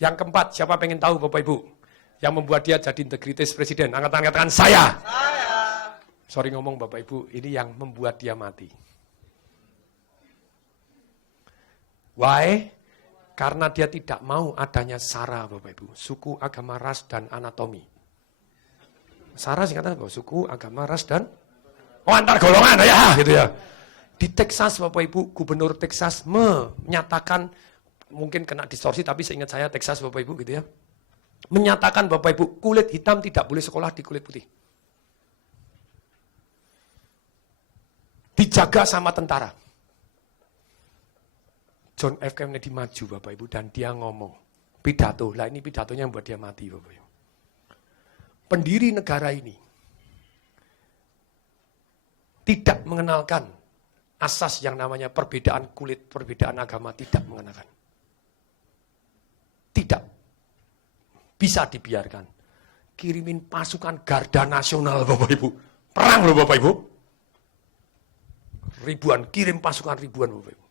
Yang keempat, siapa pengen tahu Bapak Ibu? Yang membuat dia jadi integritas presiden. Angkat tangan, katakan saya. Sorry ngomong Bapak Ibu, ini yang membuat dia mati. Why? Karena dia tidak mau adanya SARA Bapak Ibu. Suku, agama, ras, dan anatomi. SARA singkatan apa? Suku, agama, ras, dan antar golongan ya gitu ya. Di Texas Bapak Ibu, gubernur Texas menyatakan, mungkin kena distorsi tapi seingat saya Texas Bapak Ibu gitu ya. Menyatakan Bapak Ibu, kulit hitam tidak boleh sekolah di kulit putih. Dijaga sama tentara. John F. Kennedy maju Bapak Ibu dan dia ngomong pidato. Lah ini pidatonya yang buat dia mati Bapak Ibu. Pendiri negara ini tidak mengenalkan asas yang namanya perbedaan kulit, perbedaan agama, tidak mengenalkan. Tidak bisa dibiarkan. Kirimin pasukan Garda Nasional Bapak Ibu. Perang loh Bapak Ibu. Ribuan, kirim pasukan ribuan Bapak Ibu.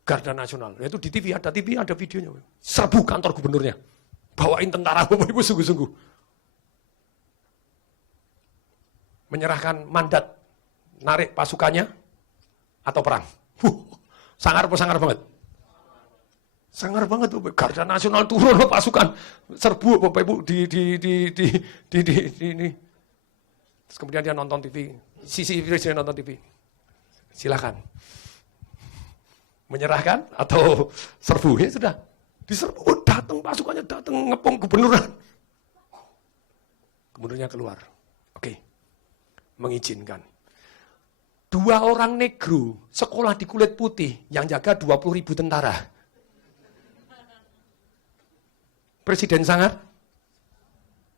Garda Nasional, itu di TV, ada videonya. Serbu kantor gubernurnya. Bawain tentara Bapak Ibu sungguh-sungguh. Menyerahkan mandat, narik pasukannya, atau perang. Sangar banget. Sangar banget Bapak Ibu. Garda Nasional turun pasukan. Serbu Bapak Ibu di ini. Terus kemudian dia nonton TV. Sisi presiden nonton TV. Silakan. Menyerahkan atau serbu, ya sudah. Diserbu, datang pasukannya, datang ngepung gubernuran. Gubernurnya keluar. Oke. Mengizinkan. 2 orang negro sekolah di kulit putih yang jaga 20.000 tentara. Presiden sangar?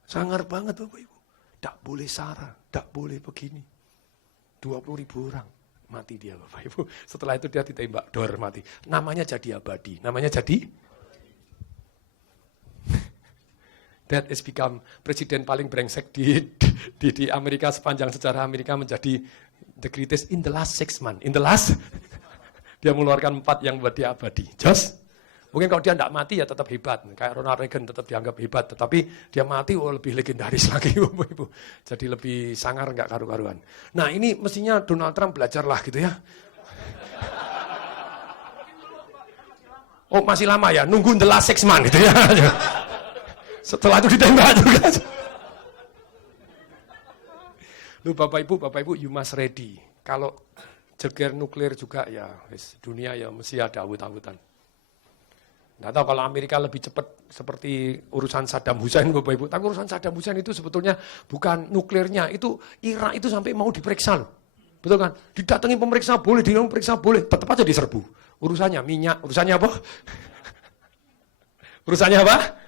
Sangar banget Bapak Ibu. Tak boleh SARA, tak boleh begini. 20.000 orang. Mati dia Bapak Ibu. Setelah itu dia ditembak, dor mati. Namanya jadi abadi. Namanya jadi? That has become presiden paling brengsek di Amerika sepanjang sejarah Amerika, menjadi the greatest in the last 6 months. In the last, dia mengeluarkan 4 yang buat dia abadi. Just, mungkin kalau dia tidak mati ya tetap hebat. Kayak Ronald Reagan tetap dianggap hebat. Tetapi dia mati lebih legendaris lagi Bapak Ibu. Jadi lebih sangar, nggak karu-karuan. Nah ini mestinya Donald Trump belajarlah gitu ya. Oh masih lama ya, nunggu the last 6 months gitu ya. Setelah itu ditembak juga. Lu Bapak Ibu, you must ready. Kalau jeger nuklir juga ya, dunia ya mesti ada awut-awutan. Nggak tahu kalau Amerika lebih cepat seperti urusan Saddam Hussein Bapak Ibu. Tapi urusan Saddam Hussein itu sebetulnya bukan nuklirnya, itu Irak itu sampai mau diperiksa loh. Betul kan? Didatangi pemeriksa boleh, diperiksa boleh, tetap aja diserbu. Urusannya minyak, urusannya apa? Urusannya apa?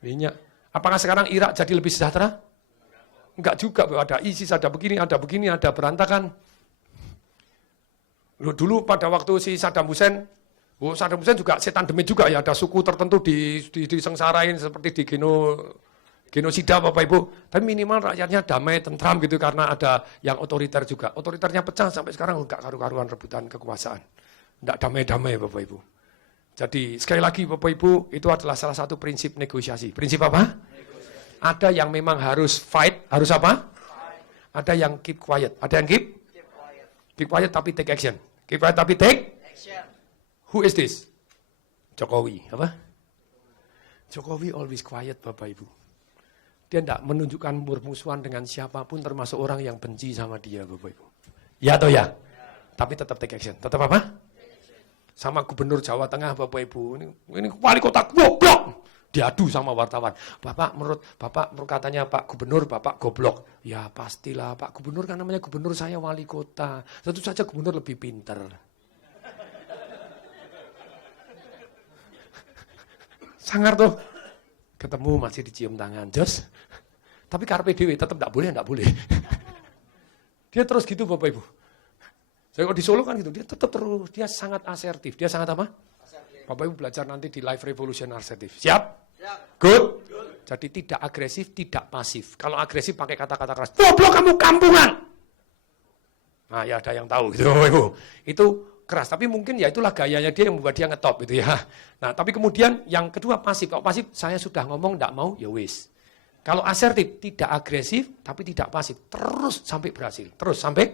Minyak. Apakah sekarang Irak jadi lebih sejahtera? Enggak juga, ada ISIS, ada begini, ada berantakan. Loh, dulu pada waktu si Saddam Hussein juga setan demit juga ya, ada suku tertentu disengsarain seperti di genosida Bapak Ibu. Tapi minimal rakyatnya damai, tentram gitu karena ada yang otoriter juga. Otoriternya pecah sampai sekarang enggak karu-karuan rebutan kekuasaan. Enggak damai-damai Bapak Ibu. Jadi sekali lagi Bapak Ibu, itu adalah salah satu prinsip negosiasi. Prinsip apa? Negosiasi. Ada yang memang harus fight, harus apa? Fight. Ada yang keep quiet, ada yang keep quiet. Keep quiet tapi take action. Keep quiet tapi take action. Who is this? Jokowi, apa? Jokowi always quiet Bapak Ibu. Dia tidak menunjukkan bermusuhan dengan siapapun termasuk orang yang benci sama dia Bapak Ibu. Ya atau ya? Tapi tetap take action. Tetap apa? Sama gubernur Jawa Tengah Bapak Ibu. Ini wali kota goblok. Diadu sama wartawan. Menurut katanya Pak Gubernur, Bapak goblok. Ya pastilah Pak Gubernur kan namanya gubernur, saya wali kota. Tentu saja gubernur lebih pinter. Sangar tuh. Ketemu masih dicium tangan. Jos. Tapi karpe dewe tetap enggak boleh. Dia terus gitu Bapak Ibu. Saya kalau di Solo kan gitu, dia tetap terus, dia sangat asertif. Dia sangat apa? Asertif. Bapak Ibu belajar nanti di Live Revolution asertif. Siap? Siap. Good? Jadi tidak agresif, tidak pasif. Kalau agresif pakai kata-kata keras. Goblok kamu kampungan. Nah ya ada yang tahu gitu Bapak Ibu. Itu keras. Tapi mungkin ya itulah gayanya dia yang membuat dia ngetop gitu ya. Nah, tapi kemudian yang kedua pasif. Kalau pasif, saya sudah ngomong enggak mau, ya wis. Kalau asertif, tidak agresif, tapi tidak pasif. Terus sampai berhasil. Terus sampai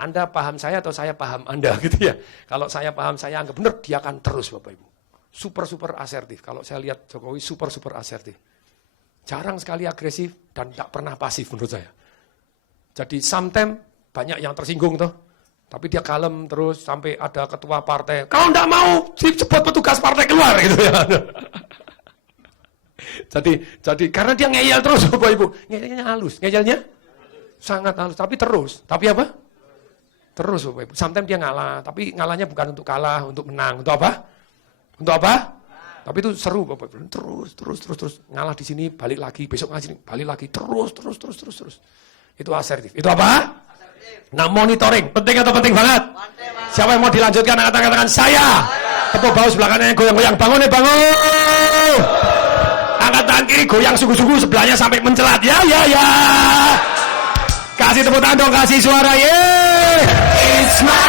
Anda paham saya atau saya paham Anda gitu ya. Kalau saya paham, saya anggap benar, dia akan terus Bapak Ibu. Super asertif. Kalau saya lihat Jokowi super asertif. Jarang sekali agresif dan tak pernah pasif menurut saya. Jadi sometimes banyak yang tersinggung tuh. Tapi dia kalem terus sampai ada ketua partai. Kalau enggak mau, sebut petugas partai keluar gitu ya. Jadi karena dia ngeyel terus Bapak Ibu. Ngeyelnya halus. Ngeyelnya sangat halus. Tapi terus. Tapi apa? Terus Bapak Ibu. Sometimes dia ngalah. Tapi ngalahnya bukan untuk kalah, untuk menang. Untuk apa? Untuk apa? Tapi itu seru Bapak Ibu. Terus. Ngalah di sini, balik lagi. Besok ngalah sini, balik lagi. Terus. Itu asertif. Itu apa? Asertif. Nah, monitoring. Penting atau penting banget? Penting. Siapa yang mau dilanjutkan? Angkat tangan saya. Tepuk bahu sebelah kanan goyang-goyang. Bangun. Angkat tangan kiri goyang sungguh-sungguh sebelahnya sampai mencelat. Ya. Kasih tepuk tangan dong, kasih suara. It's my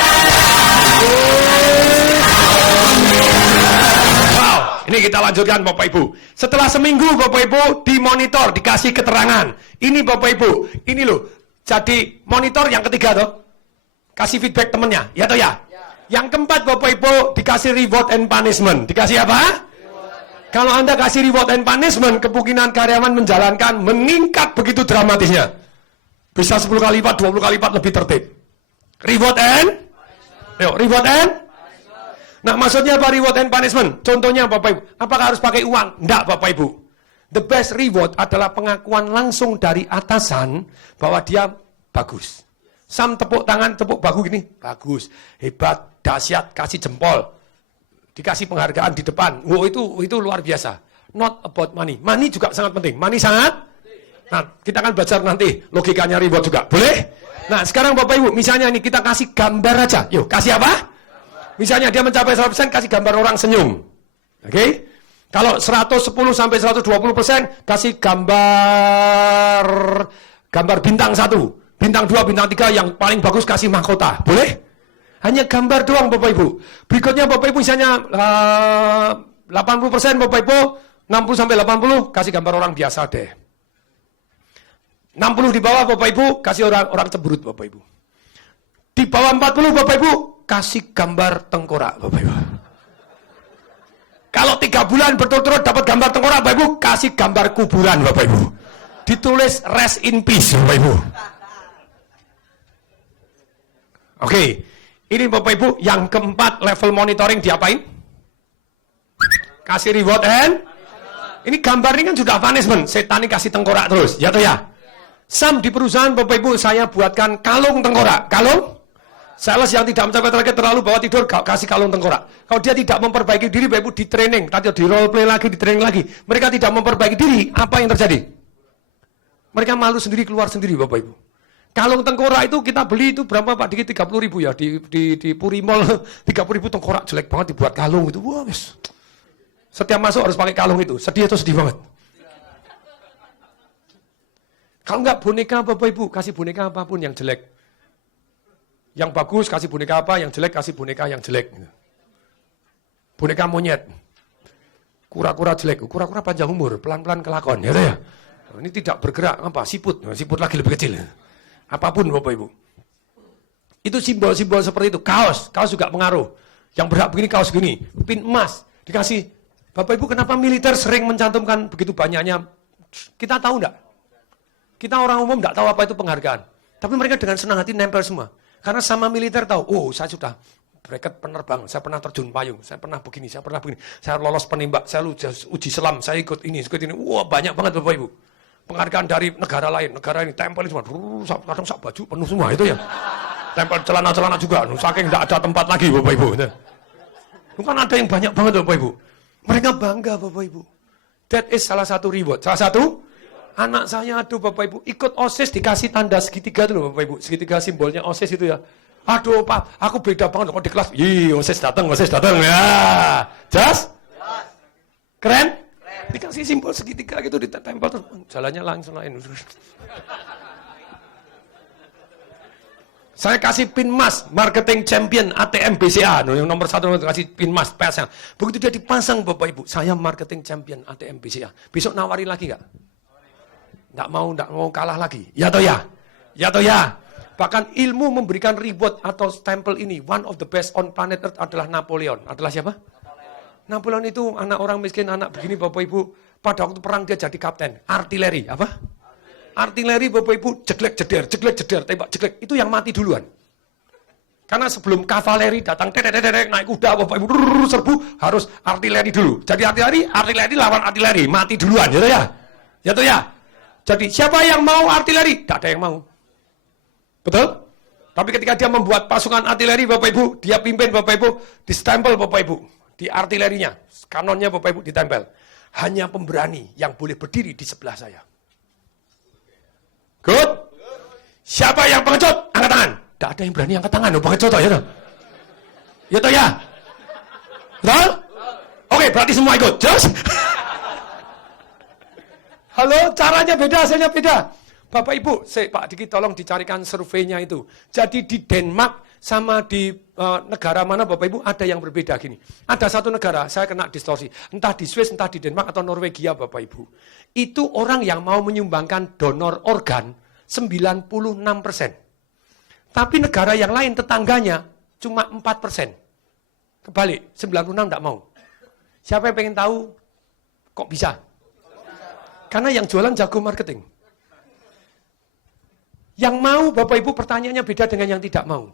Ini kita lanjutkan Bapak Ibu. Setelah seminggu Bapak Ibu dimonitor, dikasih keterangan. Ini Bapak Ibu, ini loh. Jadi monitor yang ketiga toh. Kasih feedback temennya, ya toh ya? Yang keempat Bapak Ibu dikasih reward and punishment. Dikasih apa? Kalau Anda kasih reward and punishment, kemungkinan karyawan menjalankan meningkat begitu dramatisnya. Bisa 10 kali lipat, 20 kali lipat lebih tertib. Reward and? Reward and? Nah, maksudnya apa reward and punishment? Contohnya Bapak Ibu, apakah harus pakai uang? Enggak Bapak Ibu. The best reward adalah pengakuan langsung dari atasan bahwa dia bagus. Sam tepuk tangan, tepuk bahu gini, bagus, hebat, dahsyat, kasih jempol. Dikasih penghargaan di depan. Wow, itu luar biasa. Not about money. Money juga sangat penting. Money sangat? Nah, kita akan belajar nanti logikanya reward juga. Boleh? Nah, sekarang Bapak Ibu, misalnya ini kita kasih gambar aja. Yuk, kasih apa? Misalnya dia mencapai 100%, kasih gambar orang senyum. Oke? Kalau 110 sampai 120%, kasih gambar bintang 1, bintang 2, bintang 3, yang paling bagus kasih mahkota. Boleh? Hanya gambar doang Bapak Ibu. Berikutnya Bapak Ibu misalnya 80% Bapak Ibu, 60 sampai 80 kasih gambar orang biasa deh. 60 di bawah Bapak Ibu, kasih orang cemberut Bapak Ibu. Di bawah 40 Bapak Ibu, kasih gambar tengkorak Bapak Ibu. Kalau 3 bulan berturut-turut dapat gambar tengkorak Bapak Ibu, kasih gambar kuburan Bapak Ibu. Ditulis rest in peace Bapak Ibu. Oke, ini Bapak Ibu yang keempat level monitoring diapain? Kasih reward and? Ini gambar ini kan sudah punishment, setan ini kasih tengkorak terus, ya toh ya? Sam di perusahaan Bapak Ibu saya buatkan kalung tengkorak, kalung? Sales yang tidak mencapai target terlalu bawa tidur, kasih kalung tengkorak. Kalau dia tidak memperbaiki diri, Bapak Ibu di training, tadi di role play lagi, di training lagi. Mereka tidak memperbaiki diri, apa yang terjadi? Mereka malu sendiri, keluar sendiri Bapak Ibu. Kalung tengkorak itu kita beli itu berapa Pak? Dikit 30.000 ya, di Puri Mall 30.000 tengkorak, jelek banget dibuat kalung itu. Wah, wes. Setiap masuk harus pakai kalung itu, sedih atau sedih banget. Kalau enggak boneka Bapak Ibu, kasih boneka apapun yang jelek. Yang bagus kasih boneka apa, yang jelek kasih boneka yang jelek. Boneka monyet. Kura-kura jelek, kura-kura panjang umur, pelan-pelan kelakon, ya ya. Ini tidak bergerak, apa? Siput lagi lebih kecil. Apapun Bapak Ibu. Itu simbol-simbol seperti itu. Kaos juga pengaruh. Yang berhak begini, kaos gini. Pin emas, dikasih. Bapak Ibu kenapa militer sering mencantumkan begitu banyaknya? Kita tahu enggak? Kita orang umum enggak tahu apa itu penghargaan. Tapi mereka dengan senang hati nempel semua. Karena sama militer tahu, oh saya sudah bracket penerbang, saya pernah terjun payung, saya pernah begini, saya lolos penembak, saya uji selam, saya ikut ini. Wah banyak banget Bapak Ibu. Penghargaan dari negara lain, negara ini tempelin semua, kadang sak baju penuh semua itu ya. Tempel celana-celana juga, saking tidak ada tempat lagi Bapak Ibu. Itu kan ada yang banyak banget Bapak Ibu. Mereka bangga Bapak Ibu. That is salah satu reward. Salah satu? Anak saya, aduh Bapak Ibu, ikut OSIS dikasih tanda segitiga dulu Bapak Ibu. Segitiga simbolnya OSIS itu ya. Aduh Pak, aku beda banget kalau di kelas. OSIS datang ya. Jas? Keren? Dikasih simbol segitiga gitu, ditempel terus. Jalannya langsung lain. Saya kasih pin mas, marketing champion ATM BCA, yang nomor 1 kasih pin mas PS-nya. Begitu dia dipasang Bapak Ibu, saya marketing champion ATM BCA. Besok nawari lagi nggak? Nggak mau kalah lagi. Ya toh ya? Ya toh ya? Bahkan ilmu memberikan reward atau stempel ini, one of the best on planet Earth adalah Napoleon. Adalah siapa? Napoleon itu anak orang miskin, anak begini Bapak Ibu. Pada waktu perang dia jadi kapten, artileri. Apa? Artileri Bapak Ibu, jeglek jeder, tembak jeglek. Itu yang mati duluan. Karena sebelum kavaleri datang, naik kuda Bapak Ibu, serbu, harus artileri dulu. Jadi artileri lawan artileri, mati duluan. Ya toh ya? Ya toh ya? Jadi siapa yang mau artileri? Tidak ada yang mau. Betul? Tapi ketika dia membuat pasukan artileri Bapak Ibu, dia pimpin Bapak Ibu, distempel Bapak Ibu, di artilerinya, kanonnya Bapak Ibu ditempel. Hanya pemberani yang boleh berdiri di sebelah saya. Good? Siapa yang pengecut? Angkat tangan. Tidak ada yang berani angkat tangan, pengecut toh ya toh? Ya toh ya? Betul? Oke, berarti semua ikut. Terus? Halo, caranya beda, hasilnya beda. Bapak Ibu, Pak Diki tolong dicarikan surveinya itu. Jadi di Denmark sama di negara mana Bapak Ibu ada yang berbeda gini. Ada satu negara, saya kena distorsi. Entah di Swiss, entah di Denmark atau Norwegia Bapak Ibu. Itu orang yang mau menyumbangkan donor organ 96%. Tapi negara yang lain tetangganya cuma 4%. Kebalik, 96 tidak mau. Siapa yang pengen tahu kok bisa? Karena yang jualan jago marketing. Yang mau Bapak Ibu pertanyaannya beda dengan yang tidak mau.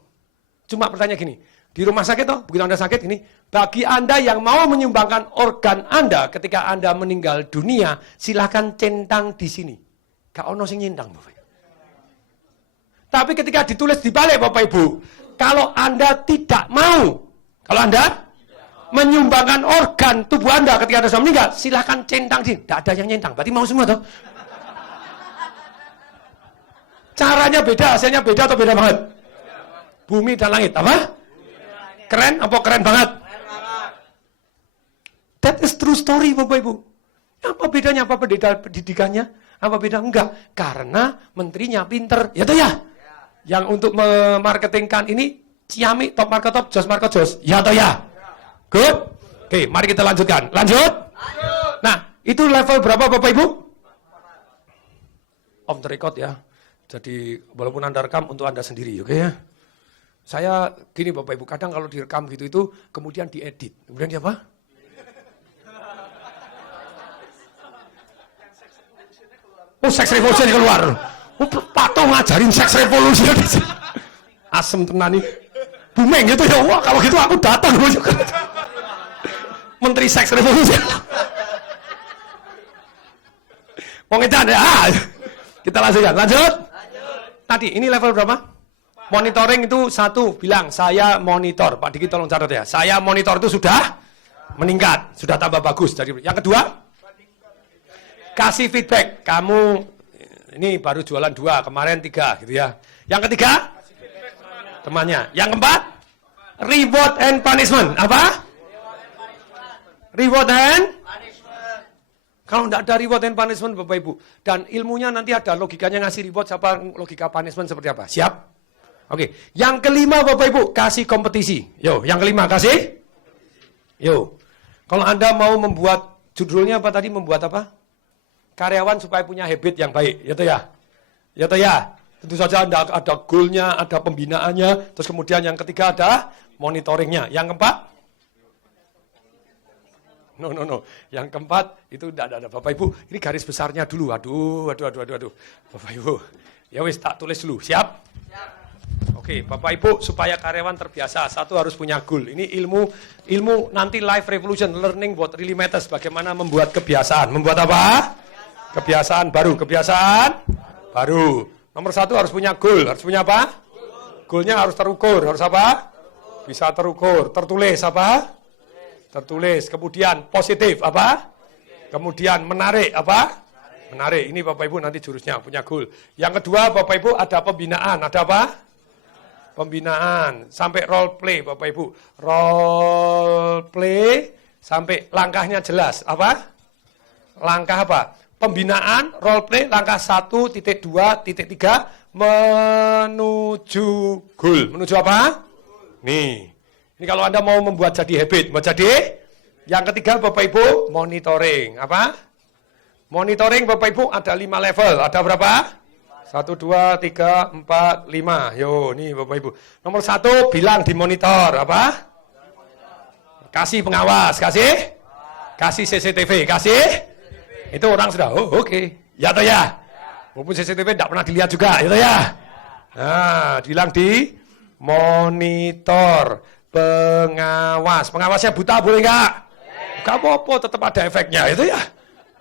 Cuma pertanyaan gini, di rumah sakit toh, begitu Anda sakit ini, bagi Anda yang mau menyumbangkan organ Anda ketika Anda meninggal dunia, silahkan centang di sini. Gak ono sing nyentang Bapak Ibu. Tapi ketika ditulis di balik Bapak Ibu, kalau Anda tidak mau, kalau Anda menyumbangkan organ tubuh Anda ketika Anda sudah meninggal, silahkan centang di sini. Tidak ada yang nyentang, berarti mau semua toh. Caranya beda, hasilnya beda atau beda banget? Bumi dan langit, apa? Keren, apa keren banget? That is true story Bapak Ibu. Apa bedanya, apa beda pendidikannya? Apa beda? Enggak, karena menterinya pinter, ya toh ya? Yang untuk memarketingkan ini, Ciamik, top market top, Jos market Jos, ya toh ya? Good? Oke, mari kita lanjutkan. Lanjut? Nah, itu level berapa Bapak Ibu? Off the record ya. Jadi walaupun Anda rekam untuk Anda sendiri, oke ya? Saya gini Bapak Ibu, kadang kalau direkam gitu itu kemudian diedit. Kemudian apa? Oh, seks revolution keluar. Oh, patung ngajarin seks revolution. Asem tenan nih. Bumeng gitu ya. Wah, kalau gitu aku datang. Menteri seks revolution. Mau ngedan ya? Kita lanjutkan. Lanjut. Tadi, ini level berapa? Monitoring itu 1, bilang, saya monitor. Pak Diki tolong catat ya. Saya monitor itu sudah meningkat. Sudah tambah bagus. Jadi, yang kedua, kasih feedback. Kamu, ini baru jualan 2, kemarin 3 gitu ya. Yang ketiga, temannya. Yang keempat, reward and punishment. Apa? Reward and kalau tidak ada reward and punishment Bapak Ibu. Dan ilmunya nanti ada logikanya ngasih reward, siapa logika punishment seperti apa. Siap? Oke. Yang kelima Bapak Ibu, kasih kompetisi. Yo, yang kelima kasih. Yo. Kalau Anda mau membuat, judulnya apa tadi? Membuat apa? Karyawan supaya punya habit yang baik. Ya toh ya? Ya toh ya? Tentu saja Anda ada goalnya, ada pembinaannya. Terus kemudian yang ketiga ada monitoringnya. Yang keempat? No. Yang keempat itu tidak ada. Bapak Ibu, ini garis besarnya dulu. Aduh. Bapak Ibu, ya wis tak tulis dulu. Siap? Oke, Bapak Ibu, supaya karyawan terbiasa, satu harus punya goal. Ini ilmu nanti life revolution, learning what really matters. Bagaimana membuat kebiasaan. Membuat apa? Kebiasaan baru. Nomor 1 harus punya goal. Harus punya apa? Goalnya harus terukur. Harus apa? Bisa terukur. Tertulis apa? Tertulis, kemudian positif, apa? Kemudian menarik, apa? Menarik, ini Bapak Ibu nanti jurusnya, punya goal. Yang kedua Bapak Ibu ada pembinaan, ada apa? Pembinaan, sampai role play Bapak Ibu. Role play, sampai langkahnya jelas, apa? Langkah apa? Pembinaan, role play, langkah 1, titik 2, titik 3, Menuju goal. Menuju apa? Nih. Ini kalau Anda mau membuat jadi habit. Mau jadi? Yang ketiga Bapak Ibu, monitoring. Apa? Monitoring Bapak Ibu ada 5 level. Ada berapa? 1, 2, 3, 4, 5. Yo, nih Bapak Ibu. Nomor 1, bilang di monitor. Apa? Kasih pengawas. Kasih? Kasih CCTV. Kasih? Itu orang sudah, oh oke. Ya atau ya? Walaupun CCTV tidak pernah dilihat juga. Ya atau ya? Nah, bilang di monitor. Pengawas. Pengawasnya buta boleh nggak? Gak apa-apa, tetap ada efeknya. Itu ya.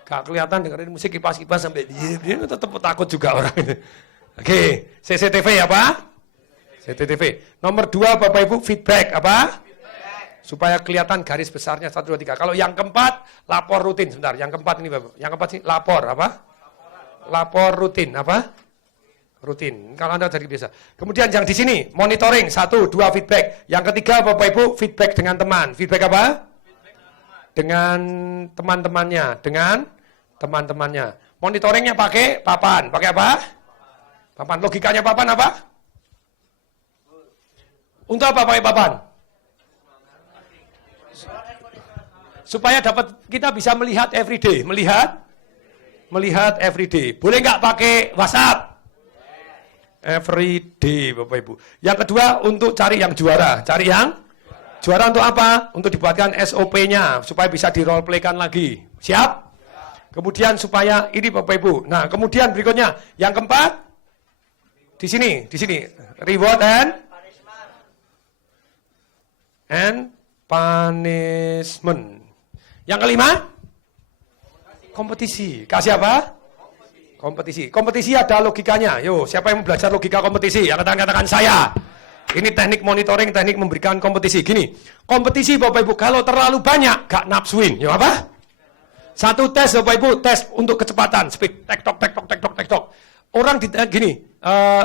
Gak kelihatan dengerin musik kipas-kipas sampai dia tetap takut juga orang itu. Oke, CCTV apa? CCTV. Nomor 2 Bapak Ibu feedback apa? Supaya kelihatan garis besarnya 1, 2, 3. Kalau yang keempat lapor rutin sebentar. Yang keempat ini Bapak. Yang keempat sih lapor apa? Lapor rutin apa? Rutin. Kalau Anda jadi biasa. Kemudian yang di sini monitoring 1, 2 feedback. Yang ketiga Bapak Ibu feedback dengan teman. Feedback apa? Dengan teman-temannya, dengan teman-temannya. Monitoringnya pakai papan. Pakai apa? Papan. Logikanya papan apa? Untuk apa pakai papan? Supaya dapat kita bisa melihat everyday. Melihat everyday. Boleh nggak pakai WhatsApp? Everyday, Bapak Ibu. Yang kedua untuk cari yang juara. Cari yang juara untuk apa? Untuk dibuatkan SOP-nya supaya bisa di role play-kan lagi. Siap? Kemudian supaya ini Bapak Ibu. Nah, kemudian berikutnya yang keempat di sini reward and punishment. Yang kelima kompetisi. Kasih apa? Kompetisi. Kompetisi ada logikanya. Yo, siapa yang mau belajar logika kompetisi? Yang katakan saya. Ini teknik monitoring, teknik memberikan kompetisi. Gini, kompetisi Bapak Ibu kalau terlalu banyak gak nafsuin. Yo apa? Satu tes Bapak Ibu, tes untuk kecepatan, speed, tektok. Orang gini,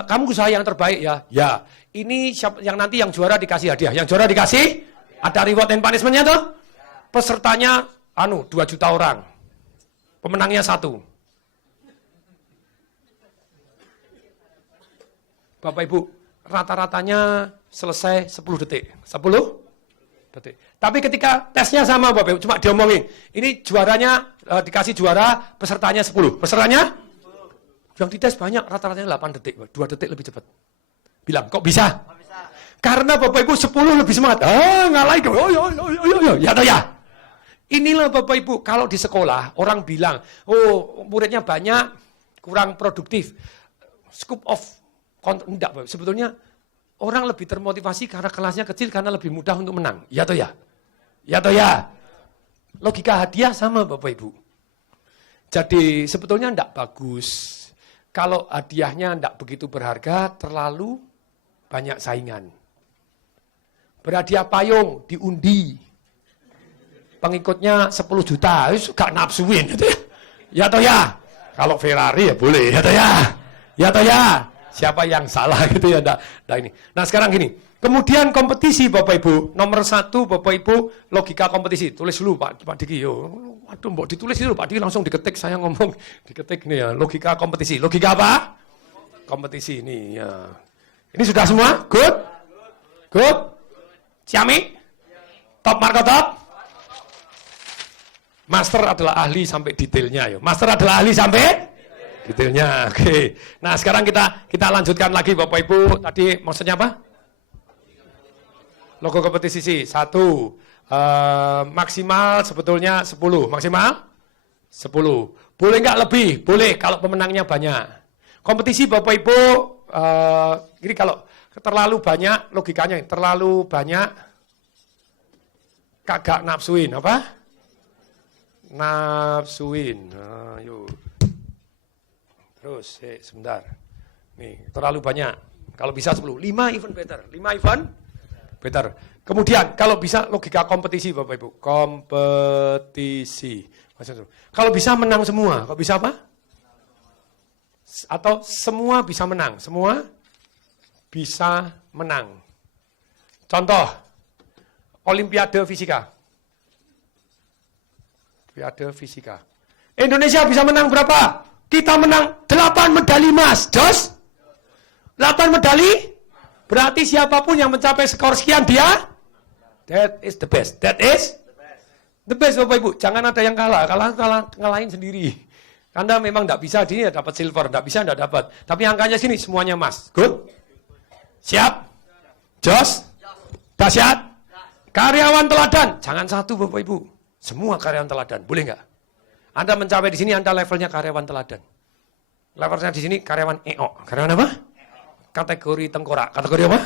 kamu usaha yang terbaik ya. Ya, ini yang nanti yang juara dikasih hadiah. Yang juara dikasih ada reward and punishment-nya tuh. Pesertanya 2 juta orang. Pemenangnya 1. Bapak Ibu, rata-ratanya selesai 10 detik. 10 detik. Tapi ketika tesnya sama Bapak Ibu, cuma diomongin. Ini juaranya dikasih juara, pesertanya 10. Pesertanya? Yang dites banyak, rata-ratanya 8 detik. 2 detik lebih cepat. Bilang, kok bisa? Karena Bapak Ibu 10 lebih semangat. Ngalahin. Ya atau ya? Inilah Bapak Ibu, kalau di sekolah orang bilang, oh muridnya banyak, kurang produktif. Scope of enggak, Bapak. Sebetulnya orang lebih termotivasi karena kelasnya kecil, karena lebih mudah untuk menang. Ya atau ya? Ya atau ya? Logika hadiah sama Bapak Ibu. Jadi sebetulnya enggak bagus. Kalau hadiahnya enggak begitu berharga, terlalu banyak saingan. Berhadiah payung, diundi. Pengikutnya 10 juta, gak nafsuin. Gitu ya. Ya atau ya? Kalau Ferrari ya boleh. Ya atau ya? Ya atau ya? Siapa yang salah gitu ya? Ini. Nah sekarang gini, kemudian kompetisi Bapak Ibu, nomor 1 Bapak Ibu, logika kompetisi. Tulis dulu Pak Diki. Waduh, mbok ditulis dulu Pak Diki, langsung diketik, saya ngomong. Diketik nih ya, logika kompetisi. Logika apa? Kompetisi ini ya. Ini sudah semua? Good? Good? Ciami? Top Marco Top? Master adalah ahli sampai detailnya. Yo. Master adalah ahli sampai detailnya. Oke. Nah sekarang kita lanjutkan lagi Bapak Ibu. Tadi maksudnya apa? Logo kompetisi 1. Maksimal sebetulnya 10. Maksimal 10. Boleh nggak lebih? Boleh kalau pemenangnya banyak. Kompetisi Bapak Ibu, ini kalau terlalu banyak, logikanya terlalu banyak, kagak nafsuin. Apa? Nafsuin. Nah, yuk. Terus, sebentar. Nih, terlalu banyak. Kalau bisa 10. 5 event better. 5 event better. Kemudian, kalau bisa logika kompetisi Bapak Ibu. Kompetisi. Kalau bisa menang semua. Kalau bisa apa? Atau semua bisa menang. Semua bisa menang. Contoh, Olimpiade Fisika. Olimpiade Fisika. Indonesia bisa menang berapa? Kita menang 8 medali emas. Jos? 8 medali, berarti siapapun yang mencapai skor sekian dia, that is the best. That is the best, Bapak Ibu. Jangan ada yang ngalahin sendiri. Anda memang tidak bisa, dia dapat silver, tidak bisa, tidak dapat. Tapi angkanya sini semuanya emas. Good? Siap? Jos? Dahsyat? Karyawan teladan. Jangan satu, Bapak Ibu. Semua karyawan teladan. Boleh nggak? Anda mencapai di sini, Anda levelnya karyawan teladan. Levelnya di sini karyawan EO. Karyawan apa? Kategori tengkorak. Kategori apa?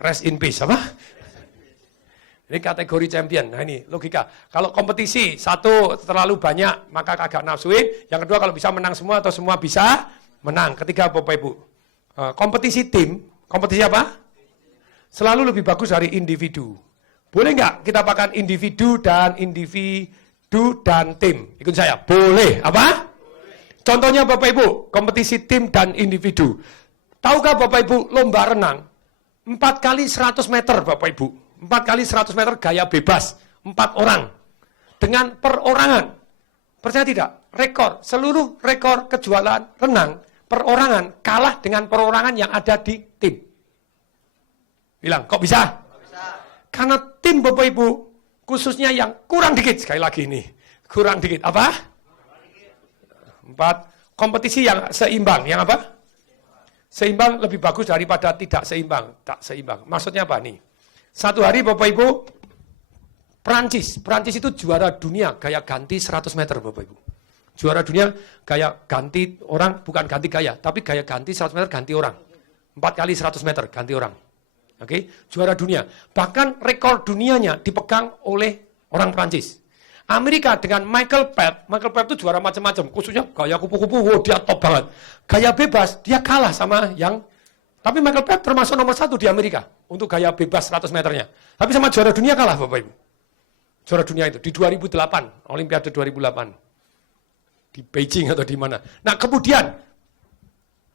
Rest in peace. Apa? Ini kategori champion. Nah ini logika. Kalau kompetisi, satu terlalu banyak, maka kagak nafsuin. Yang kedua kalau bisa menang semua atau semua bisa menang. Ketiga Bapak Ibu. Kompetisi tim, kompetisi apa? Selalu lebih bagus dari individu. Boleh nggak kita pakai individu dan tim? Ikut saya. Boleh. Apa? Contohnya Bapak Ibu, kompetisi tim dan individu. Tahukah Bapak Ibu lomba renang? 4 kali 100 meter Bapak Ibu. 4 kali 100 meter gaya bebas. 4 orang. Dengan perorangan. Percaya tidak? Seluruh rekor kejuaraan renang, perorangan kalah dengan perorangan yang ada di tim. Bilang, kok bisa? Karena tim Bapak Ibu, khususnya yang kurang dikit. Sekali lagi ini, kurang dikit. Apa? 4. Kompetisi yang seimbang. Yang apa? Seimbang lebih bagus daripada tidak seimbang. Tak seimbang. Maksudnya apa nih? Satu hari Bapak Ibu, Prancis itu juara dunia gaya ganti 100 meter Bapak Ibu. Juara dunia gaya ganti orang, bukan ganti gaya, tapi gaya ganti 100 meter ganti orang. 4 kali 100 meter ganti orang. Oke, juara dunia. Bahkan rekor dunianya dipegang oleh orang Prancis. Amerika dengan Michael Phelps itu juara macam-macam, khususnya gaya kupu-kupu, dia top banget. Gaya bebas, dia kalah sama yang, tapi Michael Phelps termasuk nomor 1 di Amerika, untuk gaya bebas 100 meternya. Tapi sama juara dunia kalah Bapak Ibu. Juara dunia itu, di 2008, Olimpiade 2008. Di Beijing atau di mana. Nah kemudian,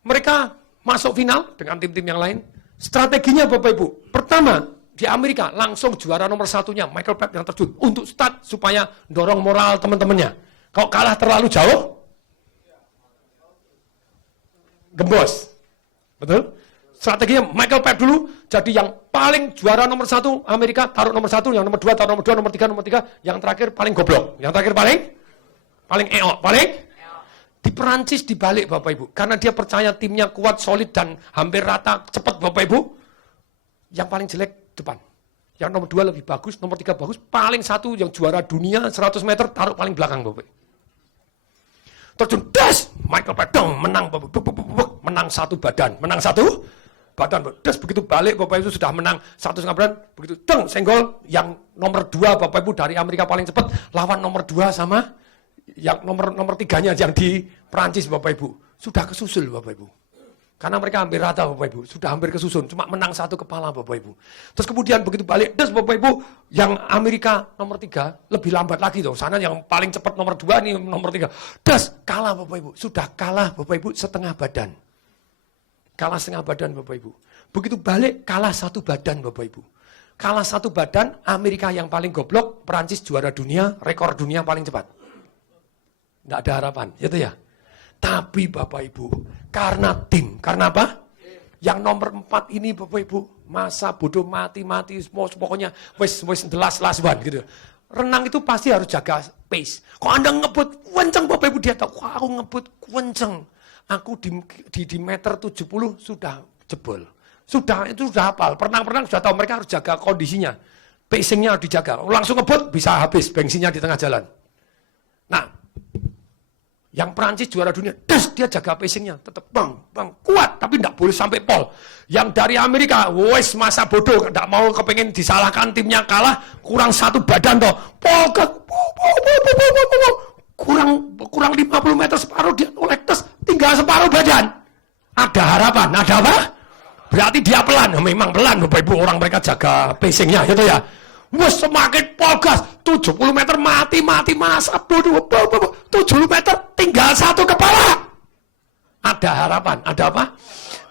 mereka masuk final dengan tim-tim yang lain. Strateginya Bapak Ibu, pertama, di Amerika langsung juara nomor 1-nya Michael Phelps yang terjun untuk start supaya dorong moral teman-temannya. Kalau kalah terlalu jauh, gembos. Betul? Strateginya Michael Phelps dulu jadi yang paling juara nomor 1 Amerika, taruh nomor 1, yang nomor 2 taruh nomor 2, nomor 3, nomor 3, yang terakhir paling goblok. Yang terakhir paling di Perancis dibalik Bapak Ibu. Karena dia percaya timnya kuat, solid dan hampir rata, cepat Bapak Ibu. Yang paling jelek depan. Yang nomor 2 lebih bagus, nomor 3 bagus, paling 1 yang juara dunia 100 meter taruh paling belakang Bapak. Terjun das, Michael Phelps menang Bapak. Menang 1 badan, das begitu balik Bapak Ibu sudah menang 1,5 badan, begitu senggol yang nomor 2 Bapak Ibu dari Amerika paling cepat lawan nomor 2 sama yang nomor 3-nya yang di Perancis Bapak Ibu. Sudah kesusul Bapak Ibu. Karena mereka hampir rata Bapak Ibu, sudah hampir kesusun, cuma menang 1 kepala Bapak Ibu. Terus kemudian begitu balik, das Bapak Ibu, yang Amerika nomor 3 lebih lambat lagi tuh. Sana yang paling cepat nomor 2 nih nomor 3. Das kalah Bapak Ibu, sudah kalah Bapak Ibu setengah badan. Kalah setengah badan Bapak Ibu. Begitu balik kalah 1 badan Bapak Ibu. Kalah 1 badan, Amerika yang paling goblok, Perancis juara dunia, rekor dunia paling cepat. Tidak ada harapan, gitu ya. Tapi Bapak Ibu, karena tim, karena apa? Yang nomor 4 ini Bapak Ibu, masa bodoh mati, pokoknya wes the last one gitu. Renang itu pasti harus jaga pace. Kok Anda ngebut kenceng Bapak Ibu, dia tahu, kok aku ngebut kenceng. Aku di meter 70 sudah jebol. Itu sudah hafal, perenang sudah tahu mereka harus jaga kondisinya. Pacingnya harus dijaga. Langsung ngebut bisa habis bensinnya di tengah jalan. Nah, yang Perancis juara dunia, dia jaga pacingnya, tetap bang, kuat, tapi tidak boleh sampai pol. Yang dari Amerika, wes masa bodoh, tidak mau kepengen disalahkan timnya kalah, kurang 1 badan toh, kurang 50 meter separuh dia oleh tinggal separuh badan. Ada harapan, ada apa? Berarti dia pelan, memang pelan, Bapak Ibu orang mereka jaga pacingnya, gitu ya. Wes semakin polgas, 70 meter mati masa bodoh, 70 meter tinggal 1 kepala. Ada harapan, ada apa?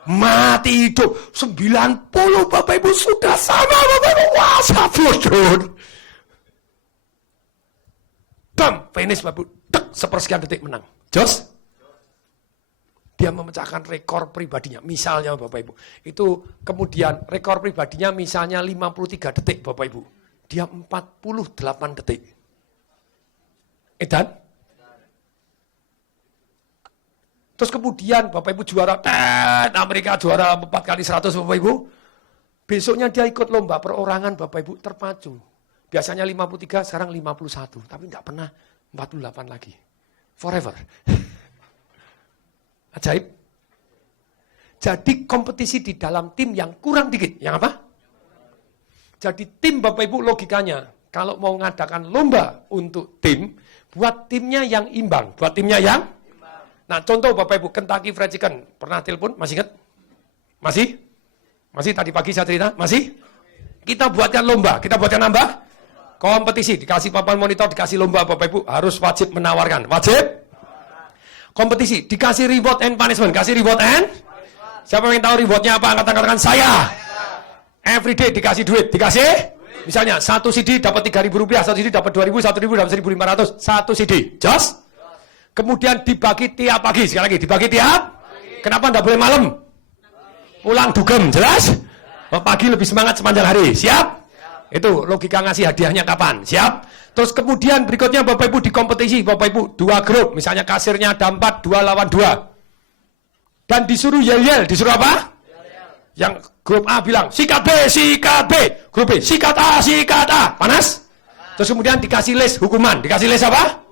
Mati hidup, 90 Bapak Ibu sudah sama Bapak Ibu, wasa bodoh. Finish Bapak Ibu, sepersekian detik menang. Jos? dia memecahkan rekor pribadinya. Misalnya Bapak Ibu, itu kemudian rekor pribadinya misalnya 53 detik Bapak Ibu. Dia 48 detik. Edan? Terus kemudian Bapak Ibu juara, Amerika juara 4 kali 100 Bapak Ibu. Besoknya dia ikut lomba perorangan Bapak Ibu terpacu. Biasanya 53, sekarang 51. Tapi enggak pernah 48 lagi. Forever. Ajaib. Jadi kompetisi di dalam tim yang kurang dikit. Yang apa? Jadi tim Bapak Ibu logikanya. Kalau mau ngadakan lomba untuk tim, buat timnya yang imbang. Buat timnya yang? Nah contoh Bapak Ibu, Kentucky Fried Chicken. Pernah telepon? Masih ingat? Masih? Masih tadi pagi saya cerita? Masih? Kita buatkan lomba. Kita buatkan nambah? Kompetisi. Dikasih papan monitor, dikasih lomba Bapak Ibu. Harus wajib menawarkan. Wajib? Kompetisi. Dikasih reward and punishment. Kasih reward and? Siapa yang tahu rewardnya apa? Angkat-angkatkan saya. Everyday dikasih duit. Dikasih? Misalnya, 1 CD dapat Rp3.000, 1 CD dapat Rp2.000, 1.000 dapat Rp1.500. 1 CD. Just? Kemudian dibagi tiap pagi. Sekali lagi, dibagi tiap? Kenapa enggak boleh malam? Pulang dugem, jelas? Pagi lebih semangat sepanjang hari. Siap? Itu logika ngasih hadiahnya kapan? Siap? Terus kemudian berikutnya Bapak Ibu di kompetisi. Bapak Ibu 2 grup. Misalnya kasirnya ada 4, 2 lawan 2. Dan disuruh yel-yel. Disuruh apa? Yang grup A bilang, sikat B, sikat B. Grup B, sikat A, sikat A. Panas? Terus kemudian dikasih list hukuman. Dikasih list apa?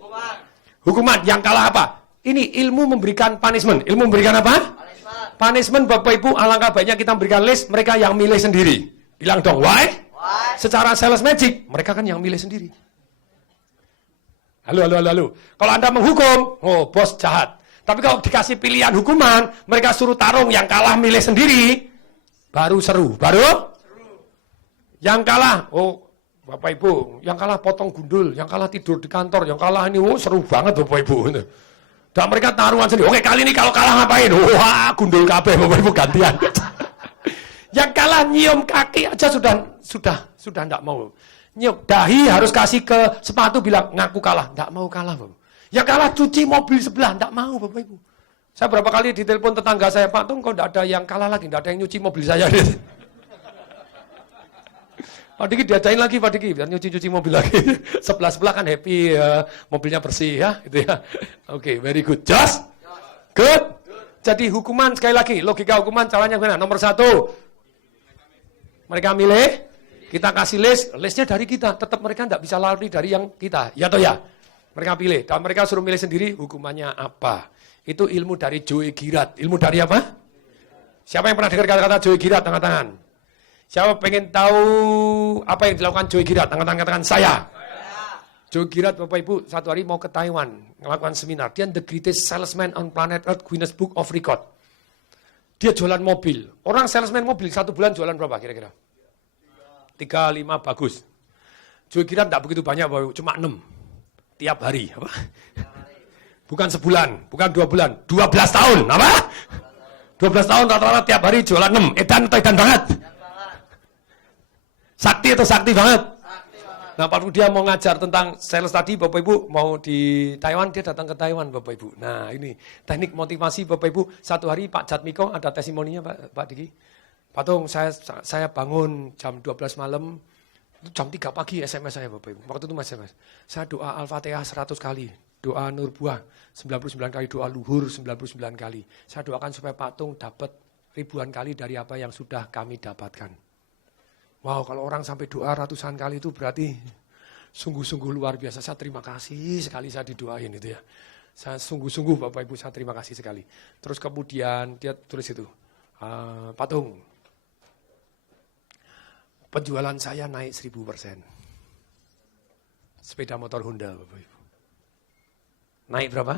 Hukuman. Yang kalah apa? Ini ilmu memberikan punishment. Ilmu memberikan apa? Punishment Bapak Ibu, alangkah baiknya kita memberikan list, mereka yang milih sendiri. Bilang dong, why? Secara sales magic, mereka kan yang milih sendiri. Halo. Kalau Anda menghukum, oh bos jahat. Tapi kalau dikasih pilihan hukuman, mereka suruh tarung, yang kalah milih sendiri, baru seru. Baru? Yang kalah, oh Bapak Ibu, yang kalah potong gundul, yang kalah tidur di kantor, yang kalah ini, oh seru banget Bapak Ibu. Dan mereka taruhan sendiri. Oke, kali ini kalau kalah ngapain? Wah, gundul kabeh Bapak Ibu gantian. Yang kalah nyium kaki aja sudah enggak mau. Nyium dahi harus kasih ke sepatu bilang ngaku kalah, enggak mau kalah, Bapak. Yang kalah cuci mobil sebelah enggak mau, Bapak Ibu. Saya berapa kali ditelepon tetangga saya, Pak Tung kok enggak ada yang kalah lagi, enggak ada yang nyuci mobil saya. Pak Diki diajain lagi Pak Diki, biar nyuci-nyuci mobil lagi. Sebelah-sebelah kan happy, mobilnya bersih ya, gitu ya. Oke, very good. Just? Good? Jadi hukuman, sekali lagi, logika hukuman caranya gimana? Nomor 1, mereka milih, kita kasih listnya dari kita. Tetap mereka tidak bisa lari dari yang kita, ya atau ya? Mereka pilih, dan mereka suruh milih sendiri hukumannya apa. Itu ilmu dari Joe Girard. Ilmu dari apa? Siapa yang pernah dengar kata-kata Joe Girard? Tangan-tangan. Siapa pengen tahu apa yang dilakukan Joe Girard? Tangan-tangan saya. Joe Girard, Bapak Ibu, satu hari mau ke Taiwan, melakukan seminar. Dia the greatest salesman on planet Earth, Guinness Book of Record. Dia jualan mobil. Orang salesman mobil, 1 bulan jualan berapa kira-kira? 3, 5, bagus. Joe Girard tidak begitu banyak, Bapak Ibu, cuma 6. Tiap hari. Apa? Bukan sebulan, bukan 2 bulan. 12 tahun, apa? 12 tahun rata-rata tiap hari jualan 6. Edan atau edan banget? Sakti atau sakti banget? Sakti banget. Nah, waktu dia mau ngajar tentang sales tadi, Bapak Ibu, mau di Taiwan, dia datang ke Taiwan, Bapak Ibu. Nah, ini teknik motivasi, Bapak Ibu. Satu hari Pak Jatmiko, ada testimoninya, Pak Diki. Pak Tung, saya bangun jam 12 malam, jam 3 pagi SMS saya, Bapak Ibu. Waktu itu SMS. Saya doa Al-Fatihah 100 kali. Doa Nur Buah 99 kali, doa Luhur 99 kali. Saya doakan supaya Pak Tung dapat ribuan kali dari apa yang sudah kami dapatkan. Wow, kalau orang sampai doa ratusan kali itu berarti sungguh-sungguh luar biasa. Saya terima kasih sekali saya didoain itu ya. Saya sungguh-sungguh Bapak Ibu, saya terima kasih sekali. Terus kemudian dia tulis itu, Pak Tung, penjualan saya naik 1000%. Sepeda motor Honda, Bapak Ibu. Naik berapa?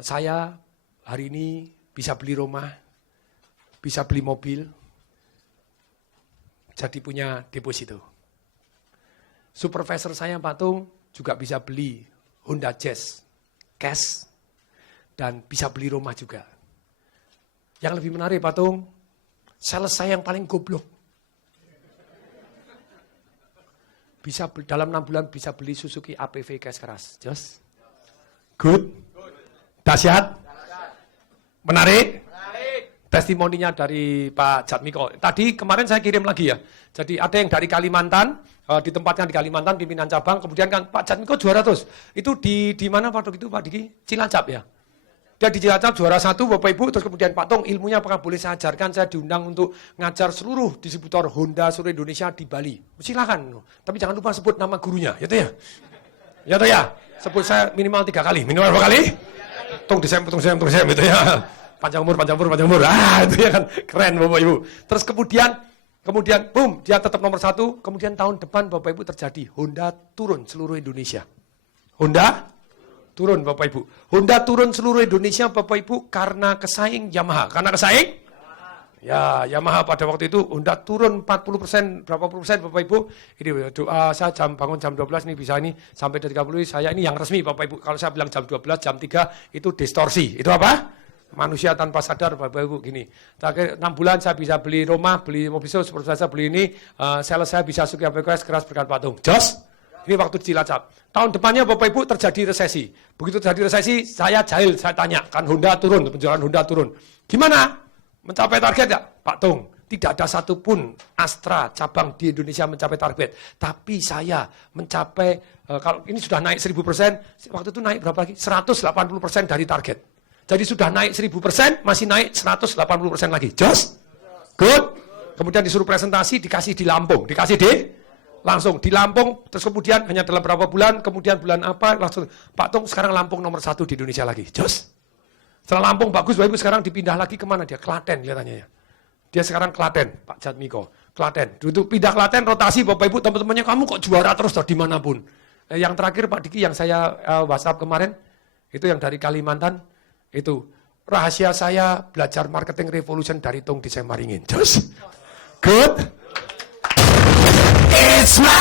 Saya hari ini bisa beli rumah, bisa beli mobil, jadi punya deposito. Supervisor saya Pak Tung juga bisa beli Honda Jazz, cash, dan bisa beli rumah juga. Yang lebih menarik Pak Tung, sales saya yang paling goblok. Bisa dalam 6 bulan bisa beli Suzuki APV cash keras. Just? Good? Dahsyat? Menarik? Testimoninya dari Pak Jatmiko. Tadi kemarin saya kirim lagi ya. Jadi ada yang dari Kalimantan, ditempatkan di Kalimantan, pimpinan cabang. Kemudian kan Pak Jatmiko juara terus. Itu di mana waktu itu Pak Diki? Cilacap ya. Dia di Cilacap juara 1 Bapak Ibu. Terus kemudian Pak Tong, ilmunya apakah boleh saya ajarkan? Saya diundang untuk ngajar seluruh distributor Honda seluruh Indonesia di Bali. Silakan. Tapi jangan lupa sebut nama gurunya. Ya toh ya? Ya toh ya? Sebut saya minimal 3 kali. Minimal berapa kali? Tong disem gitu ya. Panjang umur. Itu ya kan keren Bapak Ibu. Terus kemudian boom, dia tetap nomor 1. Kemudian tahun depan Bapak Ibu terjadi Honda turun seluruh Indonesia. Honda turun Bapak Ibu. Honda turun seluruh Indonesia Bapak Ibu karena kesaing Yamaha. Karena kesaing? Ya, Yamaha pada waktu itu Honda turun 40%, berapa persen Bapak Ibu? Ini doa saya bangun jam 12 nih bisa ini sampai 30 saya ini yang resmi Bapak Ibu. Kalau saya bilang jam 12, jam 3 itu distorsi. Itu apa? Manusia tanpa sadar Bapak Ibu gini. Terakhir 6 bulan saya bisa beli rumah, beli mobil seperti saya beli ini, sales saya bisa suki PKS keras berkat patung. Jos? Ini waktu di Cilacap. Tahun depannya Bapak Ibu terjadi resesi. Begitu terjadi resesi, saya jahil, saya tanya, kan Honda turun, penjualan Honda turun. Gimana? Mencapai target ya? Pak Tung, tidak ada satupun Astra cabang di Indonesia mencapai target. Tapi saya mencapai, kalau ini sudah naik 1000%, waktu itu naik berapa lagi? 180% dari target. Jadi sudah naik 1000%, masih naik 180% lagi. Jos? Good? Kemudian disuruh presentasi, dikasih di Lampung. Langsung di Lampung, terus kemudian hanya dalam berapa bulan, kemudian bulan apa, langsung, Pak Tung sekarang Lampung nomor 1 di Indonesia lagi. Jos? Setelah Lampung bagus, Bapak Ibu sekarang dipindah lagi kemana dia? Klaten kelihatannya ya. Dia sekarang Klaten, Pak Jatmiko. Klaten. Dulu pindah Klaten, rotasi Bapak Ibu, teman-temannya kamu kok juara terus dimanapun. Yang terakhir Pak Diki yang saya WhatsApp kemarin, itu yang dari Kalimantan, itu rahasia saya belajar marketing revolution dari Tung di Semaringin. Just good. It's my